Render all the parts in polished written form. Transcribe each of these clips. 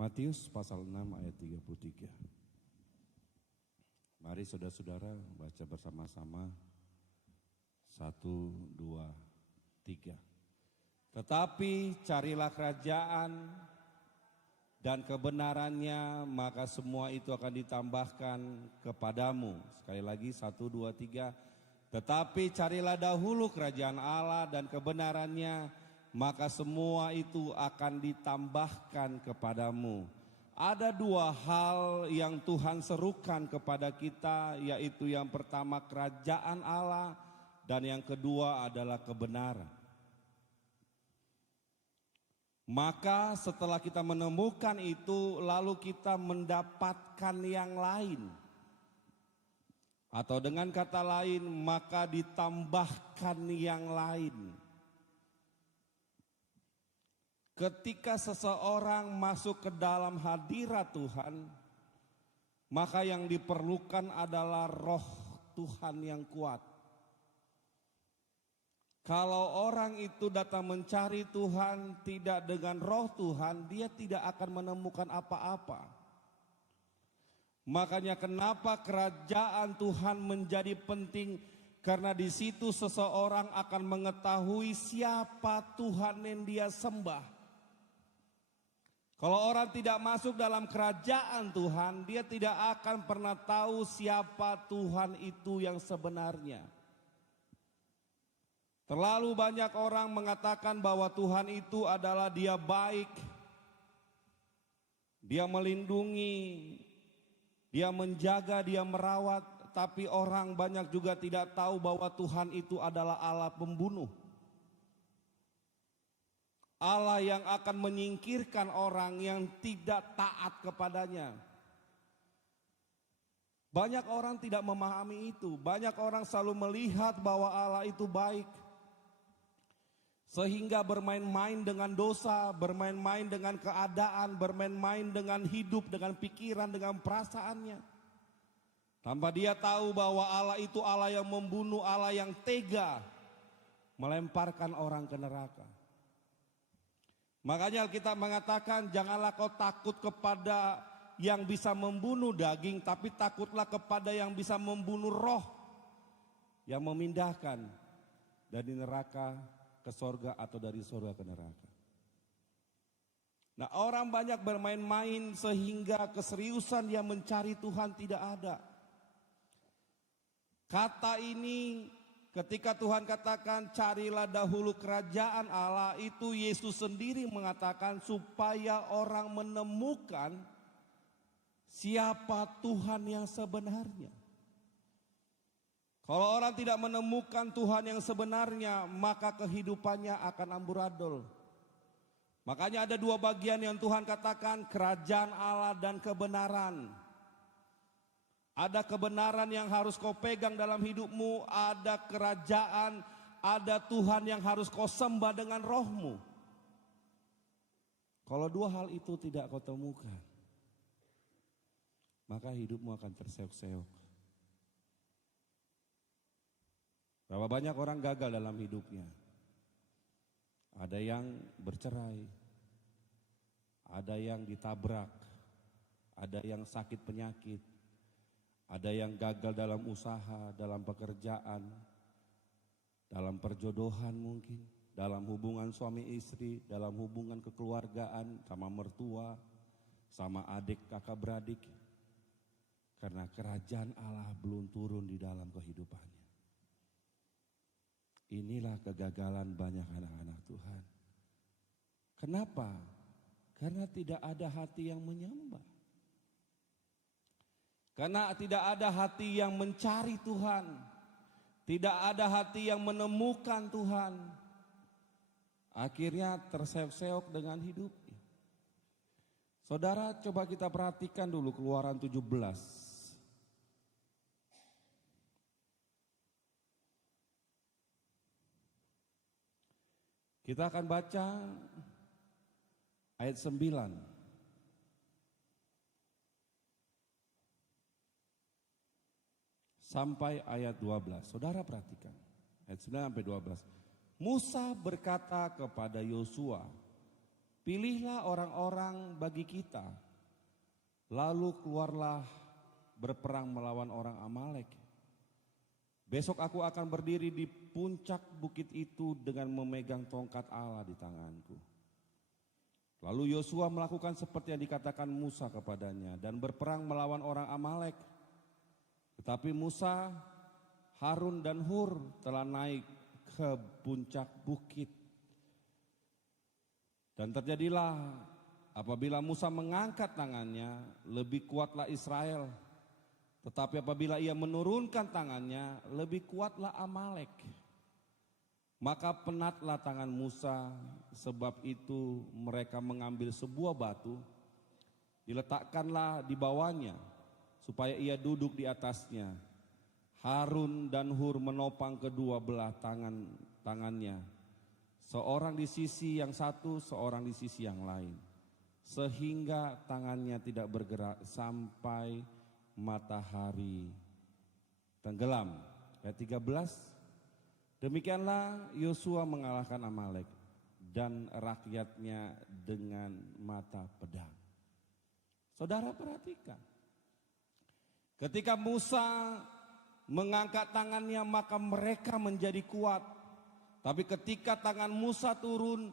Matius pasal 6 ayat 33. Mari saudara-saudara baca bersama-sama. 1, 2, 3. Tetapi carilah kerajaan dan kebenarannya, maka semua itu akan ditambahkan kepadamu. Sekali lagi 1, 2, 3. Tetapi carilah dahulu kerajaan Allah dan kebenarannya, maka semua itu akan ditambahkan kepadamu. Ada dua hal yang Tuhan serukan kepada kita, yaitu yang pertama kerajaan Allah dan yang kedua adalah kebenaran. Maka setelah kita menemukan itu, lalu kita mendapatkan yang lain. Atau dengan kata lain, maka ditambahkan yang lain. Ketika seseorang masuk ke dalam hadirat Tuhan, maka yang diperlukan adalah roh Tuhan yang kuat. Kalau orang itu datang mencari Tuhan tidak dengan roh Tuhan, dia tidak akan menemukan apa-apa. Makanya kenapa kerajaan Tuhan menjadi penting, karena di situ seseorang akan mengetahui siapa Tuhan yang dia sembah. Kalau orang tidak masuk dalam kerajaan Tuhan, dia tidak akan pernah tahu siapa Tuhan itu yang sebenarnya. Terlalu banyak orang mengatakan bahwa Tuhan itu adalah dia baik, dia melindungi, dia menjaga, dia merawat. Tapi orang banyak juga tidak tahu bahwa Tuhan itu adalah Allah pembunuh. Allah yang akan menyingkirkan orang yang tidak taat kepadanya. Banyak orang tidak memahami itu. Banyak orang selalu melihat bahwa Allah itu baik, sehingga bermain-main dengan dosa, bermain-main dengan keadaan, bermain-main dengan hidup, dengan pikiran, dengan perasaannya. Tanpa dia tahu bahwa Allah itu Allah yang membunuh, Allah yang tega melemparkan orang ke neraka. Makanya Alkitab mengatakan, janganlah kau takut kepada yang bisa membunuh daging, tapi takutlah kepada yang bisa membunuh roh, yang memindahkan dari neraka ke sorga atau dari sorga ke neraka. Nah, orang banyak bermain-main sehingga keseriusan yang mencari Tuhan tidak ada. Kata ini, ketika Tuhan katakan carilah dahulu kerajaan Allah, itu Yesus sendiri mengatakan supaya orang menemukan siapa Tuhan yang sebenarnya. Kalau orang tidak menemukan Tuhan yang sebenarnya, maka kehidupannya akan amburadul. Makanya ada dua bagian yang Tuhan katakan, kerajaan Allah dan kebenaran. Ada kebenaran yang harus kau pegang dalam hidupmu, ada kerajaan, ada Tuhan yang harus kau sembah dengan rohmu. Kalau dua hal itu tidak kau temukan, maka hidupmu akan terseok-seok. Berapa banyak orang gagal dalam hidupnya. Ada yang bercerai, ada yang ditabrak, ada yang sakit penyakit, ada yang gagal dalam usaha, dalam pekerjaan, dalam perjodohan mungkin, dalam hubungan suami istri, dalam hubungan kekeluargaan, sama mertua, sama adik kakak beradik. Karena kerajaan Allah belum turun di dalam kehidupannya. Inilah kegagalan banyak anak-anak Tuhan. Kenapa? Karena tidak ada hati yang menyembah. Karena tidak ada hati yang mencari Tuhan. Tidak ada hati yang menemukan Tuhan. Akhirnya terseok-seok dengan hidupnya. Saudara, coba kita perhatikan dulu Keluaran 17. Kita akan baca ayat 9. Sampai ayat 12. Saudara perhatikan. Ayat 9 sampai 12. Musa berkata kepada Yosua, Pilihlah orang-orang bagi kita, lalu keluarlah berperang melawan orang Amalek. Besok aku akan berdiri di puncak bukit itu dengan memegang tongkat Allah di tanganku. Lalu Yosua melakukan seperti yang dikatakan Musa kepadanya dan berperang melawan orang Amalek. Tetapi Musa, Harun dan Hur telah naik ke puncak bukit. Dan terjadilah apabila Musa mengangkat tangannya, lebih kuatlah Israel. Tetapi apabila ia menurunkan tangannya, lebih kuatlah Amalek. Maka penatlah tangan Musa, sebab itu mereka mengambil sebuah batu, diletakkanlah di bawahnya, supaya ia duduk di atasnya. Harun dan Hur menopang kedua belah tangannya, seorang di sisi yang satu, seorang di sisi yang lain, sehingga tangannya tidak bergerak sampai matahari tenggelam. Ayat 13. Demikianlah Yosua mengalahkan Amalek dan rakyatnya dengan mata pedang. Saudara perhatikan, ketika Musa mengangkat tangannya maka mereka menjadi kuat. Tapi ketika tangan Musa turun,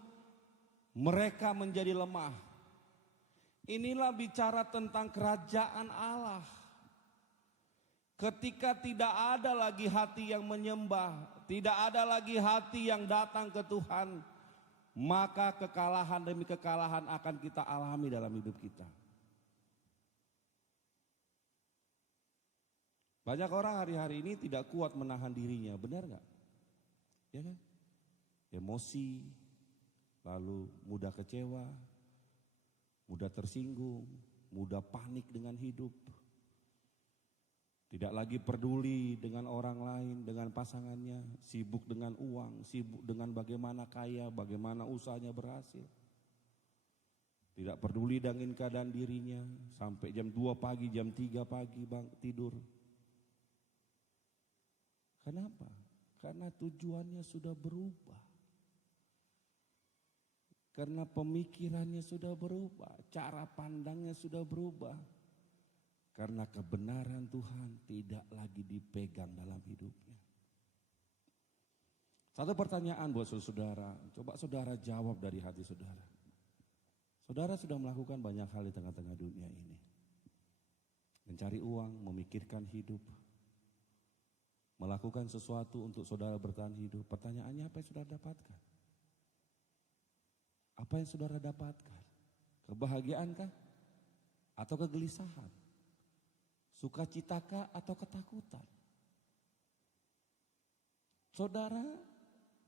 mereka menjadi lemah. Inilah bicara tentang kerajaan Allah. Ketika tidak ada lagi hati yang menyembah, tidak ada lagi hati yang datang ke Tuhan, maka kekalahan demi kekalahan akan kita alami dalam hidup kita. Banyak orang hari-hari ini tidak kuat menahan dirinya, benar gak? Ya kan? Emosi, lalu mudah kecewa, mudah tersinggung, mudah panik dengan hidup. Tidak lagi peduli dengan orang lain, dengan pasangannya, sibuk dengan uang, sibuk dengan bagaimana kaya, bagaimana usahanya berhasil. Tidak peduli dengan keadaan dirinya, sampai jam 2 pagi, jam 3 pagi tidur. Kenapa? Karena tujuannya sudah berubah. Karena pemikirannya sudah berubah, cara pandangnya sudah berubah. Karena kebenaran Tuhan tidak lagi dipegang dalam hidupnya. Satu pertanyaan buat saudara, coba saudara jawab dari hati saudara. Saudara sudah melakukan banyak hal di tengah-tengah dunia ini. Mencari uang, memikirkan hidup, melakukan sesuatu untuk saudara bertahan hidup. Pertanyaannya, apa yang saudara dapatkan? Apa yang saudara dapatkan? Kebahagiaankah? Atau kegelisahan? Sukacitakah atau ketakutan? Saudara,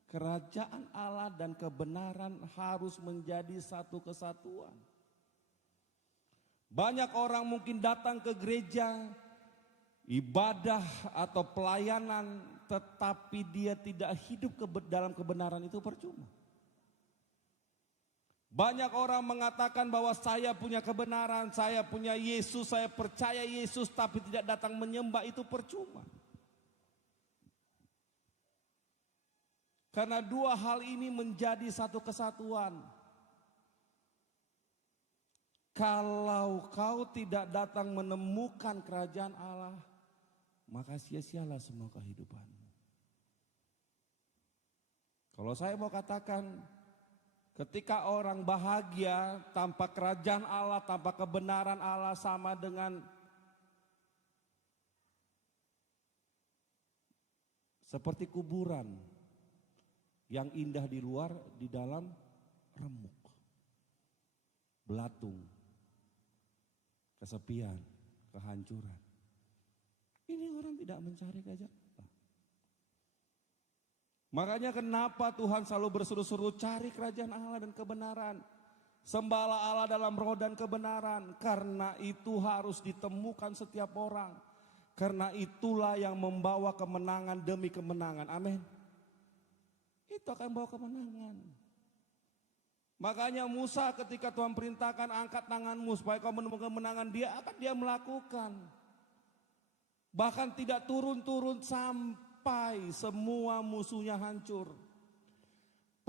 kerajaan Allah dan kebenaran harus menjadi satu kesatuan. Banyak orang mungkin datang ke gereja, ibadah atau pelayanan, tetapi dia tidak hidup dalam kebenaran, itu percuma. Banyak orang mengatakan bahwa saya punya kebenaran, saya punya Yesus, saya percaya Yesus, tapi tidak datang menyembah, itu percuma. Karena dua hal ini menjadi satu kesatuan. Kalau kau tidak datang menemukan kerajaan Allah, maka sia-sialah semua kehidupanmu. Kalau saya mau katakan, ketika orang bahagia tanpa kerajaan Allah, tanpa kebenaran Allah, sama dengan seperti kuburan yang indah di luar, di dalam remuk, belatung, kesepian, kehancuran. Ini orang tidak mencari kerajaan Allah. Makanya kenapa Tuhan selalu berseru-seru cari kerajaan Allah dan kebenaran. Sembahlah Allah dalam roh dan kebenaran. Karena itu harus ditemukan setiap orang. Karena itulah yang membawa kemenangan demi kemenangan. Amin. Itu akan membawa kemenangan. Makanya Musa ketika Tuhan perintahkan angkat tanganmu supaya kau menemukan kemenangan, dia melakukan. Bahkan tidak turun-turun sampai semua musuhnya hancur.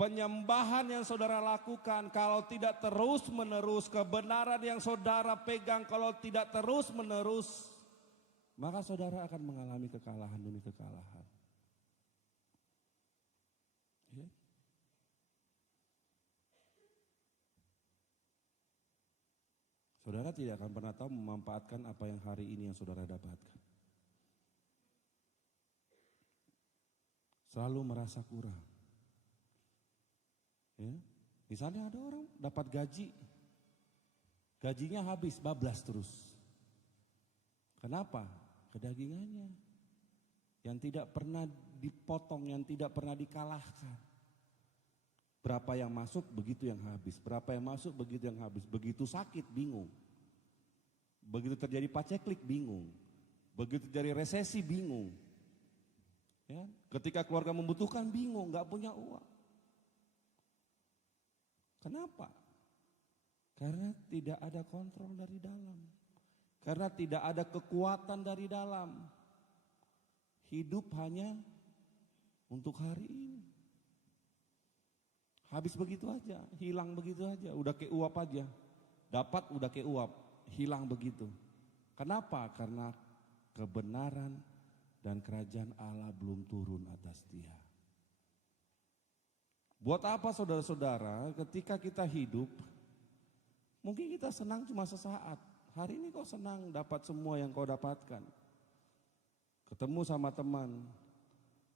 penyembahan yang saudara lakukan kalau tidak terus menerus, kebenaran yang saudara pegang kalau tidak terus menerus, maka saudara akan mengalami kekalahan demi kekalahan. Ya. Saudara tidak akan pernah tahu memanfaatkan apa yang hari ini yang saudara dapatkan. Selalu merasa kurang. Ya. Misalnya ada orang dapat gaji, gajinya habis, bablas terus. Kenapa? Kedagingannya. Yang tidak pernah dipotong, yang tidak pernah dikalahkan. Berapa yang masuk, begitu yang habis. Berapa yang masuk, begitu yang habis. Begitu sakit, bingung. Begitu terjadi paceklik, bingung. Begitu terjadi resesi, bingung. Ya, ketika keluarga membutuhkan, bingung, gak punya uang. Kenapa? Karena tidak ada kontrol dari dalam. Karena tidak ada kekuatan dari dalam. Hidup hanya untuk hari ini. Habis begitu aja, hilang begitu aja, udah kayak uap aja. Dapat udah kayak uap, hilang begitu. Kenapa? Karena kebenaran dan kerajaan Allah belum turun atas dia. Buat apa saudara-saudara ketika kita hidup, mungkin kita senang cuma sesaat. Hari ini kau senang dapat semua yang kau dapatkan. Ketemu sama teman,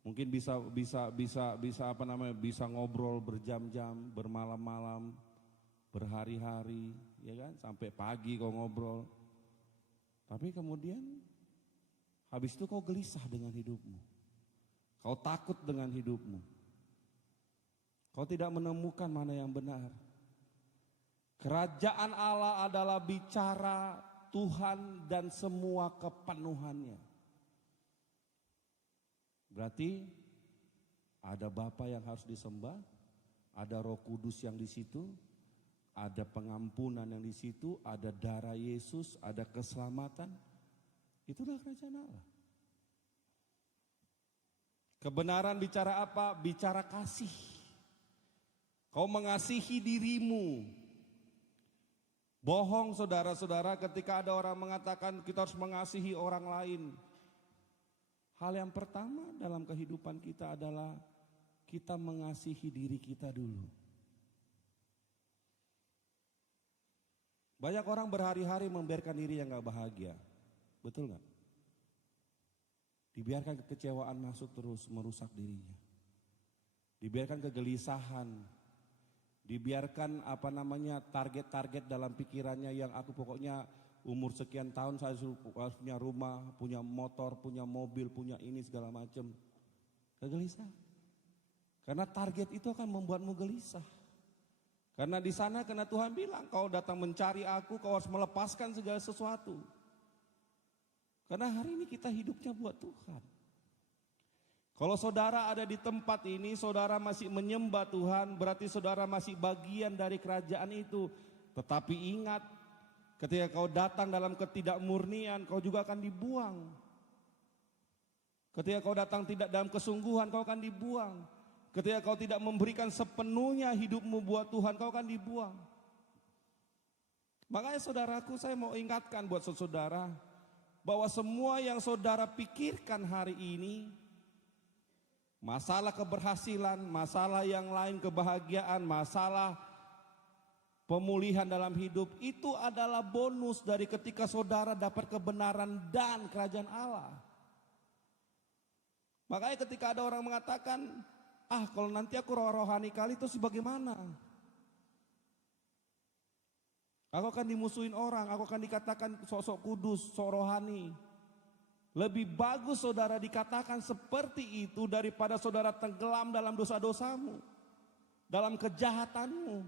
mungkin bisa ngobrol berjam-jam, bermalam-malam, berhari-hari, ya kan, sampai pagi kau ngobrol. Tapi kemudian habis itu kau gelisah dengan hidupmu. Kau takut dengan hidupmu. Kau tidak menemukan mana yang benar. Kerajaan Allah adalah bicara Tuhan dan semua kepenuhannya. Berarti ada Bapa yang harus disembah, ada Roh Kudus yang di situ, ada pengampunan yang di situ, ada darah Yesus, ada keselamatan. Itulah kerajaan Allah. Kebenaran bicara apa? Bicara kasih. Kau mengasihi dirimu. Bohong saudara-saudara ketika ada orang mengatakan kita harus mengasihi orang lain. Hal yang pertama dalam kehidupan kita adalah kita mengasihi diri kita dulu. Banyak orang berhari-hari membiarkan diri yang gak bahagia. Betul gak? Dibiarkan kekecewaan masuk terus merusak dirinya. Dibiarkan kegelisahan. Dibiarkan target-target dalam pikirannya yang aku pokoknya umur sekian tahun saya harus punya rumah, punya motor, punya mobil, punya ini segala macam. Kegelisahan. Karena target itu akan membuatmu gelisah. Karena di sana karena Tuhan bilang kau datang mencari aku, kau harus melepaskan segala sesuatu. Karena hari ini kita hidupnya buat Tuhan. Kalau saudara ada di tempat ini, saudara masih menyembah Tuhan, berarti saudara masih bagian dari kerajaan itu. Tetapi ingat, ketika kau datang dalam ketidakmurnian, kau juga akan dibuang. Ketika kau datang tidak dalam kesungguhan, kau akan dibuang. Ketika kau tidak memberikan sepenuhnya hidupmu buat Tuhan, kau akan dibuang. Makanya saudaraku, saya mau ingatkan buat saudara, bahwa semua yang saudara pikirkan hari ini, masalah keberhasilan, masalah yang lain, kebahagiaan, masalah pemulihan dalam hidup, itu adalah bonus dari ketika saudara dapat kebenaran dan kerajaan Allah. Makanya ketika ada orang mengatakan, kalau nanti aku rohani kali itu bagaimana? Aku akan dimusuhin orang, aku akan dikatakan sok-sok kudus, sok rohani. Lebih bagus saudara dikatakan seperti itu daripada saudara tenggelam dalam dosa-dosamu, dalam kejahatanmu.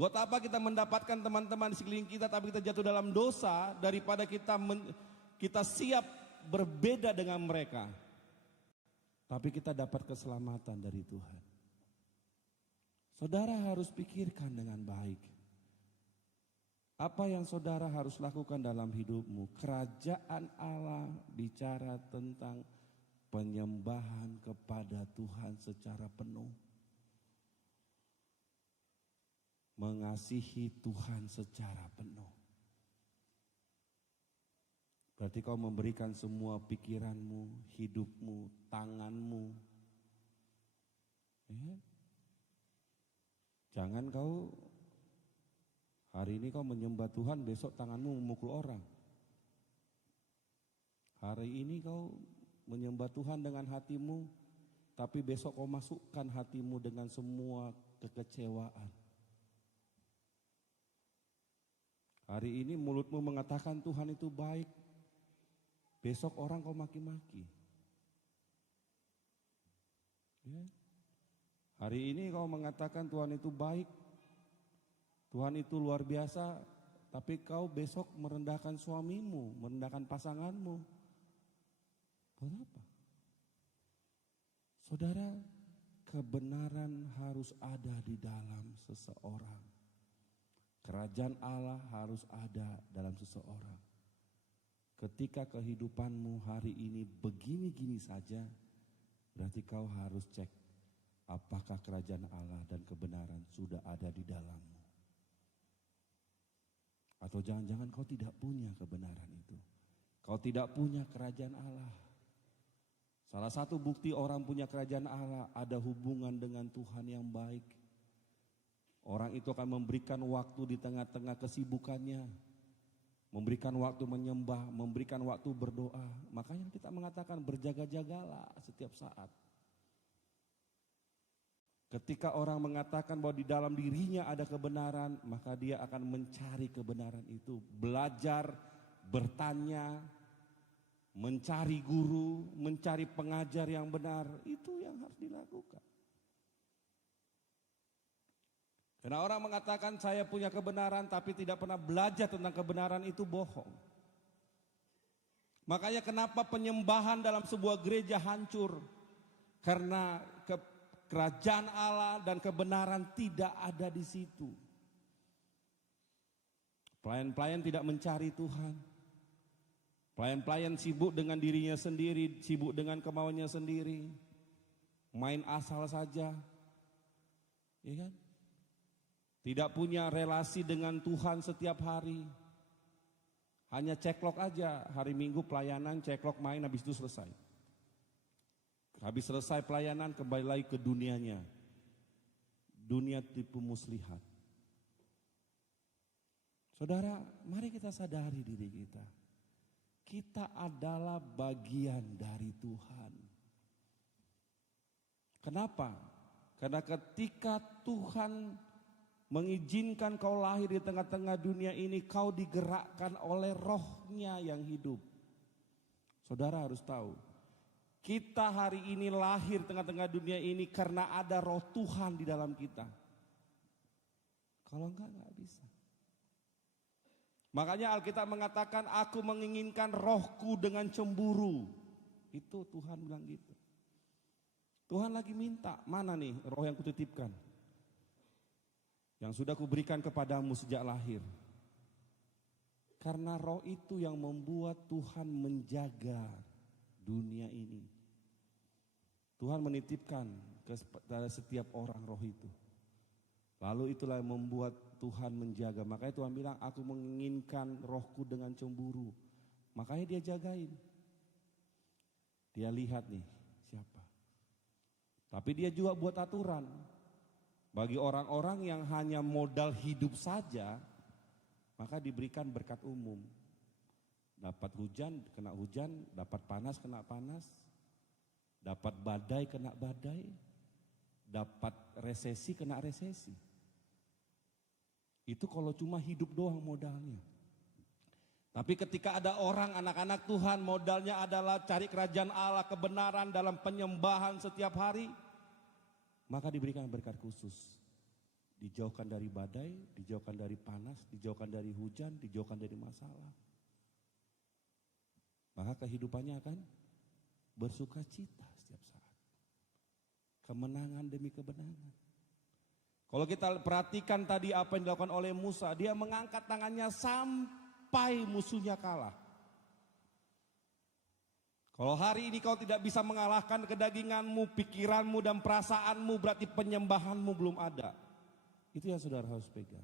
Buat apa kita mendapatkan teman-teman di sekeliling kita tapi kita jatuh dalam dosa daripada kita siap berbeda dengan mereka. Tapi kita dapat keselamatan dari Tuhan. Saudara harus pikirkan dengan baik. Apa yang saudara harus lakukan dalam hidupmu? Kerajaan Allah bicara tentang penyembahan kepada Tuhan secara penuh, mengasihi Tuhan secara penuh. Berarti kau memberikan semua pikiranmu, hidupmu, tanganmu. Ya. Jangan kau hari ini kau menyembah Tuhan, besok tanganmu memukul orang. Hari ini kau menyembah Tuhan dengan hatimu, tapi besok kau masukkan hatimu dengan semua kekecewaan. Hari ini mulutmu mengatakan Tuhan itu baik, besok orang kau maki-maki. Ya. Hari ini kau mengatakan Tuhan itu baik, Tuhan itu luar biasa, tapi kau besok merendahkan suamimu, merendahkan pasanganmu. Kenapa? Saudara, kebenaran harus ada di dalam seseorang. Kerajaan Allah harus ada dalam seseorang. Ketika kehidupanmu hari ini begini-gini saja, berarti kau harus cek apakah kerajaan Allah dan kebenaran sudah ada di dalammu. Atau jangan-jangan kau tidak punya kebenaran itu. Kau tidak punya kerajaan Allah. Salah satu bukti orang punya kerajaan Allah, ada hubungan dengan Tuhan yang baik. Orang itu akan memberikan waktu di tengah-tengah kesibukannya, memberikan waktu menyembah, memberikan waktu berdoa. Makanya kita mengatakan berjaga-jagalah setiap saat. Ketika orang mengatakan bahwa di dalam dirinya ada kebenaran, maka dia akan mencari kebenaran itu, belajar, bertanya, mencari guru, mencari pengajar yang benar. Itu yang harus dilakukan. Karena orang mengatakan saya punya kebenaran tapi tidak pernah belajar tentang kebenaran, itu bohong. Makanya kenapa penyembahan dalam sebuah gereja hancur? Karena kerajaan Allah dan kebenaran tidak ada di situ. Pelayan-pelayan tidak mencari Tuhan. Pelayan-pelayan sibuk dengan dirinya sendiri, sibuk dengan kemauannya sendiri. Main asal saja. Ya kan? Tidak punya relasi dengan Tuhan setiap hari. Hanya ceklok aja, hari Minggu pelayanan, ceklok main, habis itu selesai. Habis selesai pelayanan kembali lagi ke dunianya. Dunia tipu muslihat. Saudara, mari kita sadari diri kita. Kita adalah bagian dari Tuhan. Kenapa? Karena ketika Tuhan mengizinkan kau lahir di tengah-tengah dunia ini, kau digerakkan oleh Roh-Nya yang hidup. Saudara harus tahu, kita hari ini lahir tengah-tengah dunia ini karena ada Roh Tuhan di dalam kita. Kalau enggak bisa. Makanya Alkitab mengatakan, aku menginginkan rohku dengan cemburu. Itu Tuhan bilang gitu. Tuhan lagi minta, mana nih roh yang kutitipkan? Yang sudah kuberikan kepadamu sejak lahir. Karena roh itu yang membuat Tuhan menjaga dunia ini. Tuhan menitipkan kepada setiap orang roh itu. Lalu itulah yang membuat Tuhan menjaga. Makanya Tuhan bilang, aku menginginkan rohku dengan cemburu. Makanya dia jagain. Dia lihat nih siapa. Tapi dia juga buat aturan. Bagi orang-orang yang hanya modal hidup saja, maka diberikan berkat umum. Dapat hujan, kena hujan, dapat panas, kena panas. Dapat badai, kena badai. Dapat resesi, kena resesi. Itu kalau cuma hidup doang modalnya. Tapi ketika ada orang, anak-anak Tuhan, modalnya adalah cari kerajaan Allah, kebenaran dalam penyembahan setiap hari, maka diberikan berkat khusus. Dijauhkan dari badai, dijauhkan dari panas, dijauhkan dari hujan, dijauhkan dari masalah. Maka kehidupannya akan bersuka cita setiap saat. Kemenangan demi kemenangan. Kalau kita perhatikan tadi apa yang dilakukan oleh Musa, dia mengangkat tangannya sampai musuhnya kalah. Kalau hari ini kau tidak bisa mengalahkan kedaginganmu, pikiranmu dan perasaanmu, berarti penyembahanmu belum ada. Itu yang saudara harus pegang.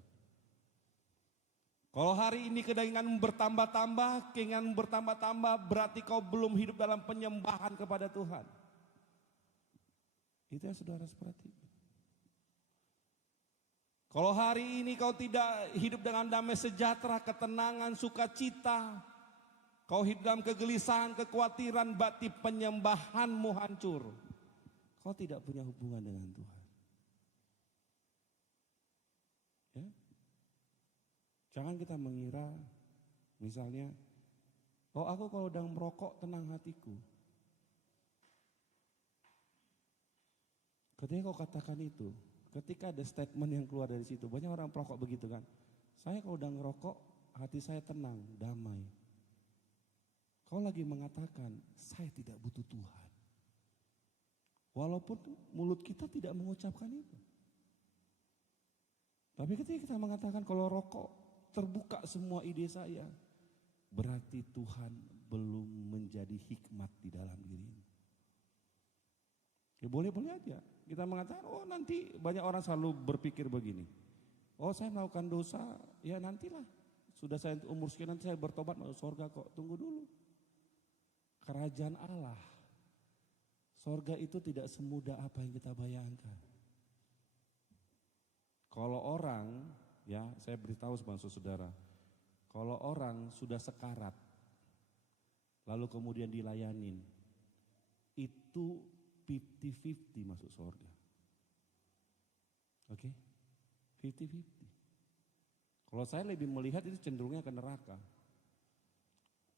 Kalau hari ini kedaginganmu bertambah-tambah, keinginanmu bertambah-tambah, berarti kau belum hidup dalam penyembahan kepada Tuhan. Itu yang saudara harus perhatikan. Kalau hari ini kau tidak hidup dengan damai sejahtera, ketenangan, sukacita, kau hidup dalam kegelisahan, kekhawatiran, berarti penyembahanmu hancur. Kau tidak punya hubungan dengan Tuhan. Ya? Jangan kita mengira, misalnya, oh aku kalau sedang merokok tenang hatiku. Ketika kau katakan itu, ketika ada statement yang keluar dari situ, banyak orang perokok begitu kan. Saya kalau udah ngerokok, hati saya tenang, damai. Kau lagi mengatakan, saya tidak butuh Tuhan. Walaupun mulut kita tidak mengucapkan itu. Tapi ketika kita mengatakan kalau rokok terbuka semua ide saya, berarti Tuhan belum menjadi hikmat di dalam dirimu. Ya boleh-boleh aja. Kita mengatakan, oh nanti banyak orang selalu berpikir begini. Oh saya melakukan dosa, ya nantilah. Sudah saya umur sekian nanti saya bertobat masuk surga kok. Tunggu dulu. Kerajaan Allah, surga itu tidak semudah apa yang kita bayangkan. Kalau orang, ya saya beritahu sama saudara, kalau orang sudah sekarat, lalu kemudian dilayanin, itu 50-50 masuk surga. Oke? 50-50. Kalau saya lebih melihat itu cenderungnya ke neraka.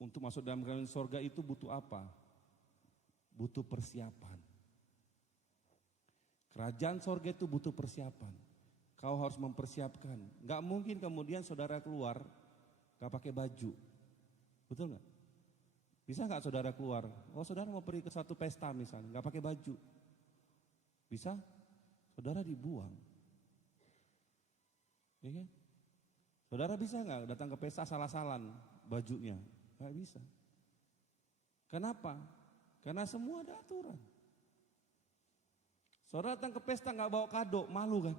Untuk masuk dalam kerajaan surga itu butuh apa? Butuh persiapan. Kerajaan surga itu butuh persiapan. Kau harus mempersiapkan. Gak mungkin kemudian saudara keluar gak pakai baju. Betul gak? Bisa gak saudara keluar? Oh saudara mau pergi ke satu pesta misalnya, gak pakai baju. Bisa? Saudara dibuang. Ya kan? Saudara bisa gak datang ke pesta salah-salan bajunya? Gak bisa. Kenapa? Karena semua ada aturan. Saudara datang ke pesta gak bawa kado, malu kan?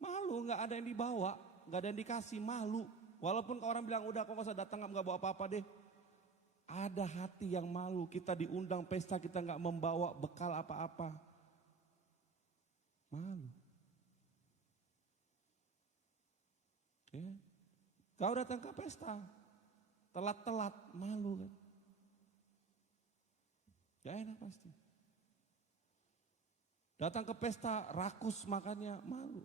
Malu, gak ada yang dibawa, gak ada yang dikasih, malu. Walaupun orang bilang udah kok gak usah datang gak bawa apa-apa deh. Ada hati yang malu, kita diundang pesta kita gak membawa bekal apa-apa. Malu. Ya. Kau datang ke pesta, telat-telat, malu kan. Gak enak pasti. Datang ke pesta, rakus makannya, malu.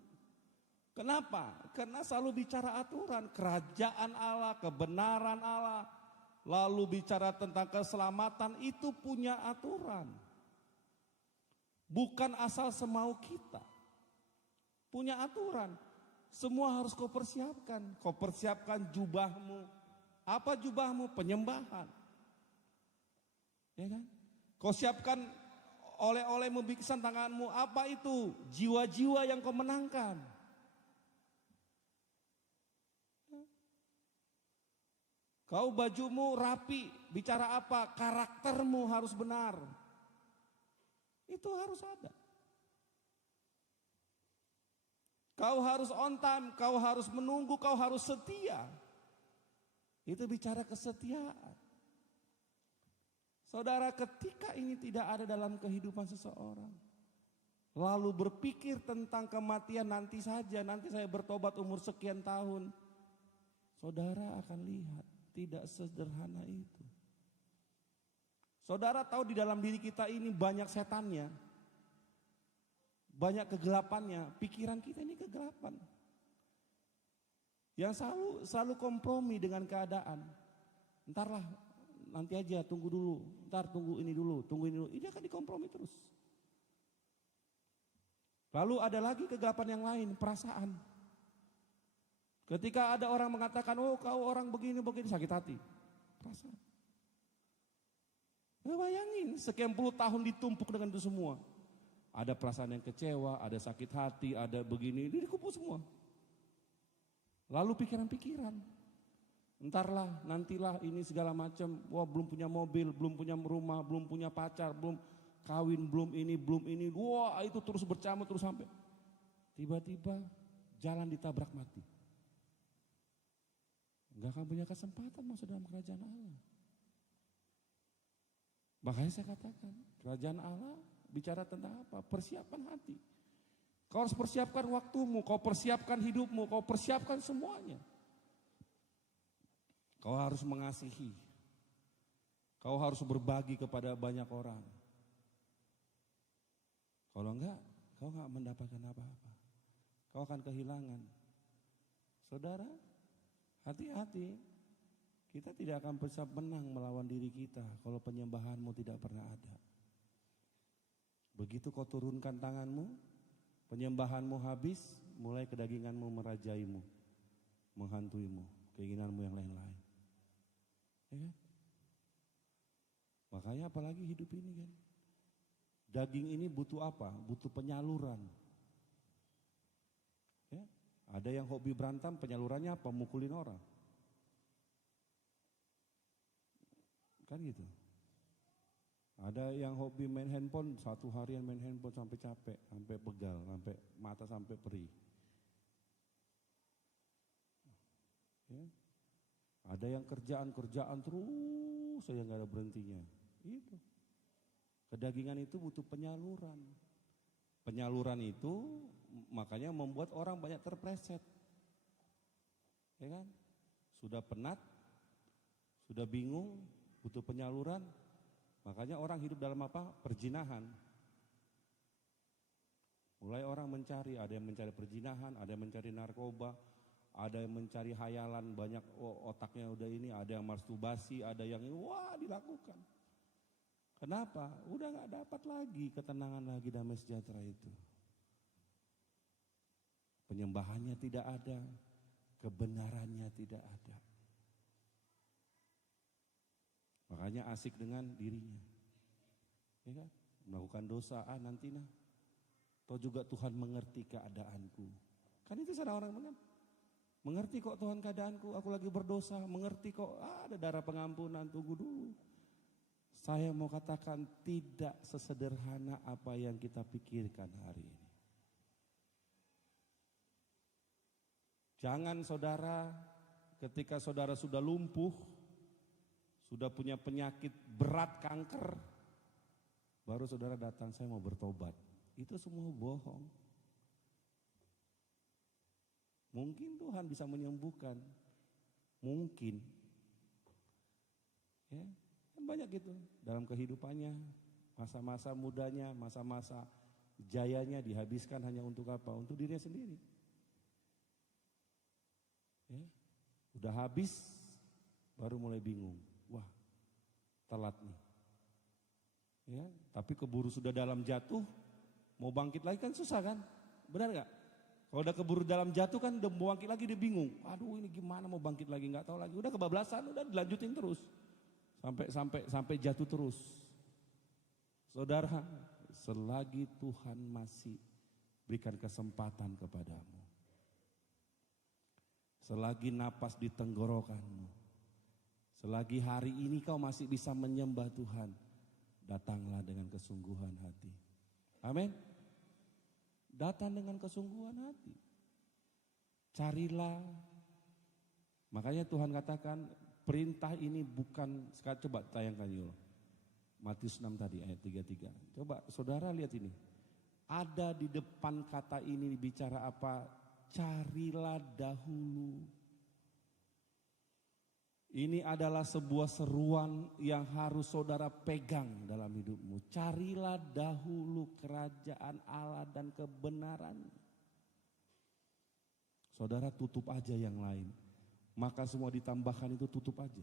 Kenapa? Karena selalu bicara aturan, kerajaan Allah, kebenaran Allah. Lalu bicara tentang keselamatan, itu punya aturan. Bukan asal semau kita. Punya aturan. Semua harus kau persiapkan. Kau persiapkan jubahmu. Apa jubahmu? Penyembahan. Ya kan? Kau siapkan oleh-olehmu, bingkisan tanganmu. Apa itu? Jiwa-jiwa yang kau menangkan. Kau bajumu rapi, bicara apa? Karaktermu harus benar. Itu harus ada. Kau harus on time, kau harus menunggu, kau harus setia. Itu bicara kesetiaan. Saudara, ketika ini tidak ada dalam kehidupan seseorang, lalu berpikir tentang kematian nanti saja, nanti saya bertobat umur sekian tahun, saudara akan lihat tidak sederhana itu. Saudara tahu di dalam diri kita ini banyak setannya, banyak kegelapannya, pikiran kita ini kegelapan. Yang selalu kompromi dengan keadaan. Entarlah, nanti aja, tunggu dulu, entar tunggu ini dulu, tunggu ini dulu. Ini akan dikompromi terus. Lalu ada lagi kegelapan yang lain, perasaan. Ketika ada orang mengatakan, oh kau orang begini-begini, sakit hati. Perasaan. Nah, bayangin, sekian puluh tahun ditumpuk dengan itu semua. Ada perasaan yang kecewa, ada sakit hati, ada begini, ini dikumpul semua. Lalu pikiran-pikiran. Entarlah, nantilah ini segala macam. Wah, belum punya mobil, belum punya rumah, belum punya pacar, belum kawin, belum ini, belum ini. Wah, itu terus bercamuk terus sampai tiba-tiba jalan ditabrak mati. Enggak akan punya kesempatan masuk dalam kerajaan Allah. Makanya saya katakan, kerajaan Allah bicara tentang apa? Persiapan hati. Kau harus persiapkan waktumu, kau persiapkan hidupmu, kau persiapkan semuanya. Kau harus mengasihi. Kau harus berbagi kepada banyak orang. Kalau enggak, kau enggak mendapatkan apa-apa. Kau akan kehilangan. Saudara, hati-hati, kita tidak akan bisa menang melawan diri kita kalau penyembahanmu tidak pernah ada. Begitu kau turunkan tanganmu, penyembahanmu habis, mulai kedaginganmu merajaimu, menghantuimu, keinginanmu yang lain-lain. Ya kan? Makanya apalagi hidup ini kan. Daging ini butuh apa? Butuh penyaluran. Ya? Ada yang hobi berantem, penyalurannya apa? Mukulin orang. Kan gitu. Ada yang hobi main handphone, satu harian main handphone sampai capek, sampai pegal, sampai mata sampai perih. Ya. Ada yang kerjaan terus saja nggak ada berhentinya. Itu. Kedagingan itu butuh penyaluran. Penyaluran itu makanya membuat orang banyak terpleset. Ya kan? Sudah penat, sudah bingung, butuh penyaluran. Makanya orang hidup dalam apa? Perzinahan. Mulai orang mencari, ada yang mencari perzinahan, ada yang mencari narkoba, ada yang mencari hayalan, banyak otaknya udah ini, ada yang masturbasi, ada yang ini, wah dilakukan. Kenapa? Udah gak dapat lagi ketenangan lagi, damai sejahtera itu. Penyembahannya tidak ada, kebenarannya tidak ada. Makanya asik dengan dirinya. Ya kan? Melakukan dosa, nanti nah. Toh juga Tuhan mengerti keadaanku. Kan itu sana orang benar. Mengerti kok Tuhan keadaanku, aku lagi berdosa. Mengerti kok, ada darah pengampunan, tunggu dulu. Saya mau katakan tidak sesederhana apa yang kita pikirkan hari ini. Jangan saudara, ketika saudara sudah lumpuh, sudah punya penyakit berat kanker, baru saudara datang, saya mau bertobat. Itu semua bohong. Mungkin Tuhan bisa menyembuhkan, mungkin. Ya, kan banyak gitu dalam kehidupannya, masa-masa mudanya, masa-masa jayanya dihabiskan hanya untuk apa? Untuk dirinya sendiri. Ya, udah habis, baru mulai bingung. Wah, telat nih. Ya, tapi keburu sudah dalam jatuh, mau bangkit lagi kan susah kan? Benar nggak? Kalau udah keburu dalam jatuh kan udah mau bangkit lagi dia bingung. Aduh ini gimana mau bangkit lagi, nggak tahu lagi. Udah kebablasan, udah dilanjutin terus sampai jatuh terus. Saudara, selagi Tuhan masih berikan kesempatan kepadamu, selagi napas di tenggorokanmu, selagi hari ini kau masih bisa menyembah Tuhan, datanglah dengan kesungguhan hati. Amin. Datang dengan kesungguhan hati. Carilah. Makanya Tuhan katakan perintah ini bukan, sekarang coba tayangkan yuk. Matius 6 tadi ayat 33. Coba saudara lihat ini. Ada di depan kata ini bicara apa? Carilah dahulu. Ini adalah sebuah seruan yang harus saudara pegang dalam hidupmu. Carilah dahulu kerajaan Allah dan kebenaran. Saudara tutup aja yang lain. Maka semua ditambahkan itu tutup aja.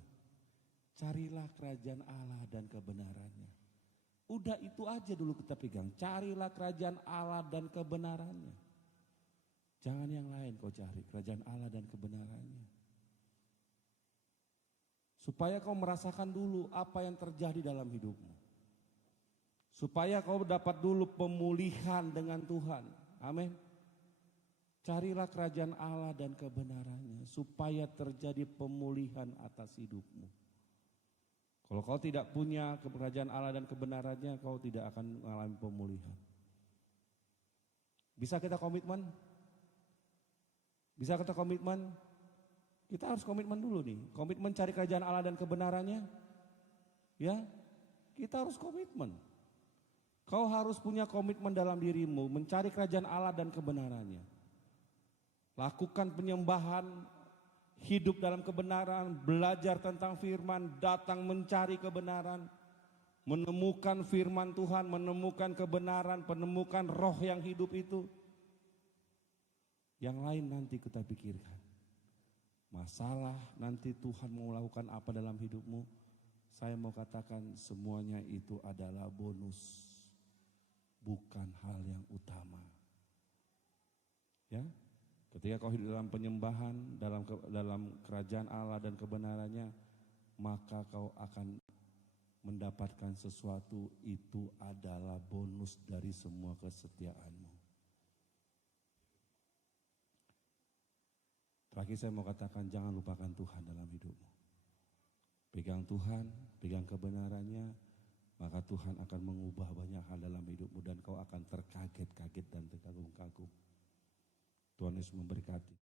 Carilah kerajaan Allah dan kebenarannya. Udah itu aja dulu kita pegang. Carilah kerajaan Allah dan kebenarannya. Jangan yang lain kau cari. Kerajaan Allah dan kebenarannya. Supaya kau merasakan dulu apa yang terjadi dalam hidupmu. Supaya kau dapat dulu pemulihan dengan Tuhan. Amin. Carilah kerajaan Allah dan kebenarannya supaya terjadi pemulihan atas hidupmu. Kalau kau tidak punya kerajaan Allah dan kebenarannya, kau tidak akan mengalami pemulihan. Bisa kita komitmen? Bisa kita komitmen? Kita harus komitmen dulu nih. Komitmen cari kerajaan Allah dan kebenarannya. Ya, kita harus komitmen. Kau harus punya komitmen dalam dirimu, mencari kerajaan Allah dan kebenarannya. Lakukan penyembahan, hidup dalam kebenaran, belajar tentang firman, datang mencari kebenaran, menemukan firman Tuhan, menemukan kebenaran, menemukan roh yang hidup itu. Yang lain nanti kita pikirkan. Masalah nanti Tuhan mau melakukan apa dalam hidupmu, saya mau katakan semuanya itu adalah bonus, bukan hal yang utama. Ya, ketika kau hidup dalam penyembahan, dalam kerajaan Allah dan kebenarannya, maka kau akan mendapatkan sesuatu, itu adalah bonus dari semua kesetiaanmu. Terakhir saya mau katakan, jangan lupakan Tuhan dalam hidupmu. Pegang Tuhan, pegang kebenarannya, maka Tuhan akan mengubah banyak hal dalam hidupmu dan kau akan terkaget-kaget dan terkagum-kagum. Tuhan Yesus memberkati.